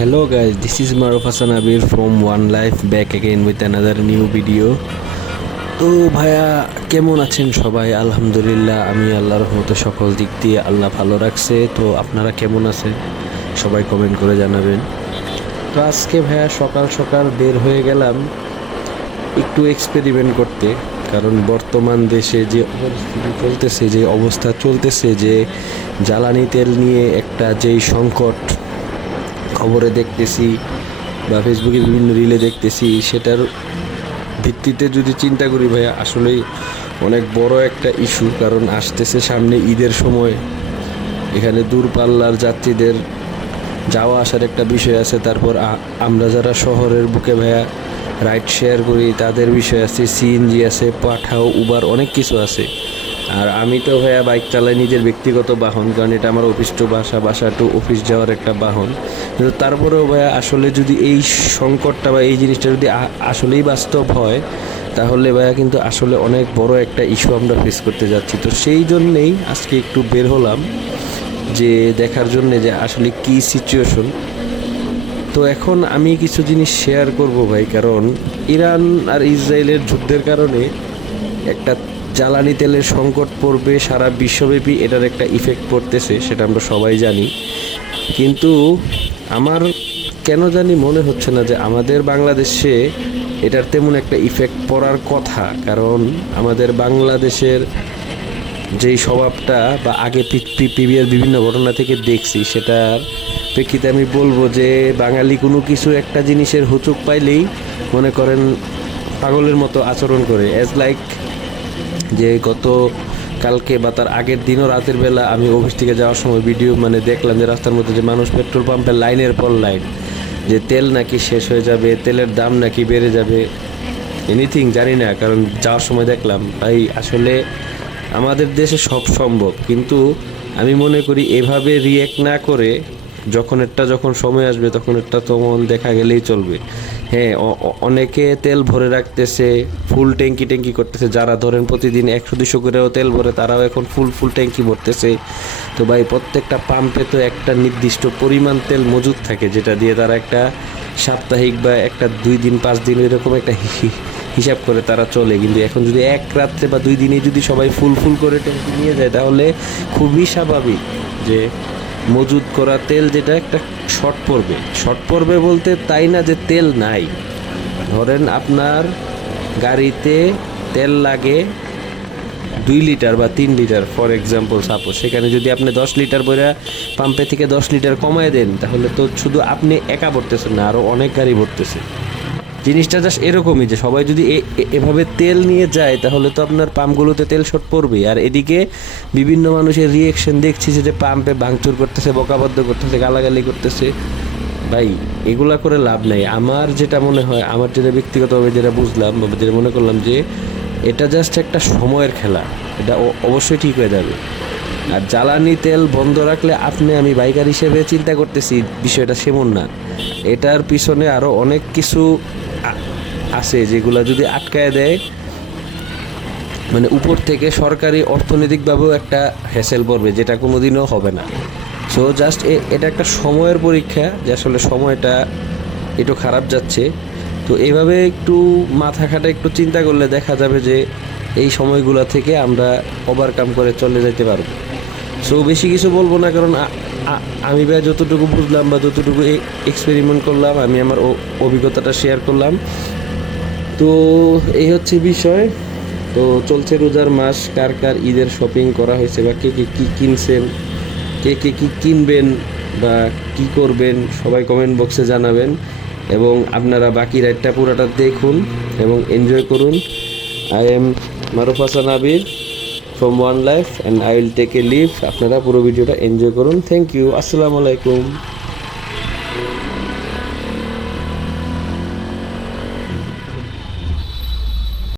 Hello guys, this is Maruf Hassan Abir from One Life back again with another new video. তো ভাইয়া কেমন আছেন সবাই? আলহামদুলিল্লাহ, আমি আল্লাহর রহমতে সকল দিক দিয়ে আল্লাহ ভালো রাখছে। তো আপনারা কেমন আছেন সবাই কমেন্ট করে জানাবেন। তো আজকে ভাইয়া সকাল সকাল বের হয়ে গেলাম একটু এক্সপেরিমেন্ট করতে, কারণ বর্তমান দেশে যে পরিস্থিতি চলতেছে, যে অবস্থা চলতেছে, যে জ্বালানি তেল নিয়ে একটা যেই সংকট খবরে দেখতেছি বা ফেসবুকে বিভিন্ন রিলে দেখতেছি, সেটার ভিত্তিতে যদি চিন্তা করি ভাইয়া, আসলেই অনেক বড় একটা ইস্যু। কারণ আসতেছে সামনে ঈদের সময়, এখানে দূরপাল্লার যাত্রীদের যাওয়া আসার একটা বিষয় আছে। তারপর আমরা যারা শহরের বুকে ভাইয়া রাইড শেয়ার করি তাদের বিষয় আছে, সিএনজি আছে, পাঠাও, উবার, অনেক কিছু আছে। আর আমি তো ভাইয়া বাইক চালাই, নিজের ব্যক্তিগত বাহন, কারণ এটা আমার অফিস টু বাসা টু অফিস যাওয়ার একটা বাহন। কিন্তু তারপরেও ভাইয়া আসলে যদি এই সংকটটা বা এই জিনিসটা যদি আসলেই বাস্তব হয়, তাহলে ভাইয়া কিন্তু আসলে অনেক বড় একটা ইস্যু আমরা ফেস করতে যাচ্ছি। তো সেই জন্যেই আজকে একটু বের হলাম যে দেখার জন্যে যে আসলে কী সিচুয়েশন। তো এখন আমি কিছু জিনিস শেয়ার করব ভাই, কারণ ইরান আর ইসরায়েলের যুদ্ধের কারণে একটা জ্বালানি তেলের সংকট পড়বে সারা বিশ্বব্যাপী, এটার একটা ইফেক্ট পড়তেছে, সেটা আমরা সবাই জানি। কিন্তু আমার কেন জানি মনে হচ্ছে না যে আমাদের বাংলাদেশে এটার তেমন একটা ইফেক্ট পড়ার কথা। কারণ আমাদের বাংলাদেশের যেই স্বভাবটা বা আগে প্রিভিয়াস বিভিন্ন ঘটনা থেকে দেখছি, সেটার প্রেক্ষিতে আমি বলবো যে বাঙালি কোনো কিছু একটা জিনিসের হুচুক পাইলেই মনে করেন পাগলের মতো আচরণ করে। অ্যাজ লাইক যে গত কালকে বা তার আগের দিনও রাতের বেলা আমি অফিস থেকে যাওয়ার সময় ভিডিও দেখলাম যে রাস্তার মধ্যে যে মানুষ পেট্রোল পাম্পের লাইনের পর লাইন, যে তেল নাকি শেষ হয়ে যাবে, তেলের দাম নাকি বেড়ে যাবে, এনিথিং জানি না। কারণ যাওয়ার সময় দেখলাম ভাই, আসলে আমাদের দেশে সব সম্ভব, কিন্তু আমি মনে করি এভাবে রিয়েক্ট না করে যখন সময় আসবে তখন তখন দেখা গেলেই চলবে। হ্যাঁ, অনেকে তেল ভরে রাখতেছে, ফুল ট্যাঙ্কি করতেছে। যারা ধরেন প্রতিদিন 100-200 করেও তেল ভরে, তারাও এখন ফুল ট্যাঙ্কি ভরতেছে। তো ভাই, প্রত্যেকটা পাম্পে তো একটা নির্দিষ্ট পরিমাণ তেল মজুদ থাকে, যেটা দিয়ে তারা একটা সাপ্তাহিক বা একটা 2 দিন 5 দিন এরকম একটা হিসাব করে তারা চলে। কিন্তু এখন যদি এক রাত্রে বা 2 দিনে যদি সবাই ফুল করে ট্যাঙ্কি নিয়ে যায়, তাহলে খুবই স্বাভাবিক যে মজুদ করা তেল যেটা একটা শর্ট পড়বে বলতে তাই না যে তেল নাই। ধরেন আপনার গাড়িতে তেল লাগে 2 লিটার বা 3 লিটার ফর এক্সাম্পল, সাপোজ সেখানে যদি আপনি 10 লিটার বইরা পাম্পে থেকে 10 লিটার কমায় দেন, তাহলে তো শুধু আপনি একা ভরতেছেন না, আরও অনেক গাড়ি ভরতেছে। জিনিসটা জাস্ট এরকমই যে সবাই যদি এভাবে তেল নিয়ে যায়, তাহলে তো আপনার পাম্পগুলোতে তেল শর্ট পড়বে। আর এদিকে বিভিন্ন মানুষের রিয়েকশন দেখছি যে পাম্পে ভাঙচুর করতেছে, বকাবদ্ধ করতেছে, গালাগালি করতেছে। ভাই, এগুলা করে লাভ নাই। আমার যেটা মনে হয়, আমার যেটা ব্যক্তিগতভাবে যেটা বুঝলাম বা যেটা মনে করলাম, যে এটা জাস্ট একটা সময়ের খেলা, এটা অবশ্যই ঠিক হয়ে যাবে। আর জ্বালানি তেল বন্ধ রাখলে আমি বাইকার হিসেবে চিন্তা করতেছি বিষয়টা সেমন না, এটার পিছনে আরও অনেক কিছু আছে যেগুলো যদি আটকায় দেয়, উপর থেকে সরকারি অর্থনৈতিকভাবেও একটা হ্যাসেল পড়বে, যেটা কোনোদিনও হবে না। সো জাস্ট এটা একটা সময়ের পরীক্ষা, যে আসলে সময়টা একটু খারাপ যাচ্ছে। তো এইভাবে একটু মাথা খাটা একটু চিন্তা করলে দেখা যাবে যে এই সময়গুলো থেকে আমরা ওভারকাম করে চলে যেতে পারবো। সো বেশি কিছু বলবো না, কারণ আমি ভাই যতটুকু বুঝলাম বা যতটুকু এক্সপেরিমেন্ট করলাম, আমি আমার অভিজ্ঞতাটা শেয়ার করলাম। তো এই হচ্ছে বিষয়। তো চলছে রোজার মাস, কার ঈদের শপিং করা হয়েছে বা কে কী কিনছেন, কে কী কিনবেন বা কী করবেন, সবাই কমেন্ট বক্সে জানাবেন। এবং আপনারা বাকি রাইডটা পুরোটা দেখুন এবং এনজয় করুন। I am Maruf Hasan Abir from One Life and I will take a leave. আপনারা পুরো ভিডিওটা এনজয় করুন। Thank you. আসসালামু আলাইকুম।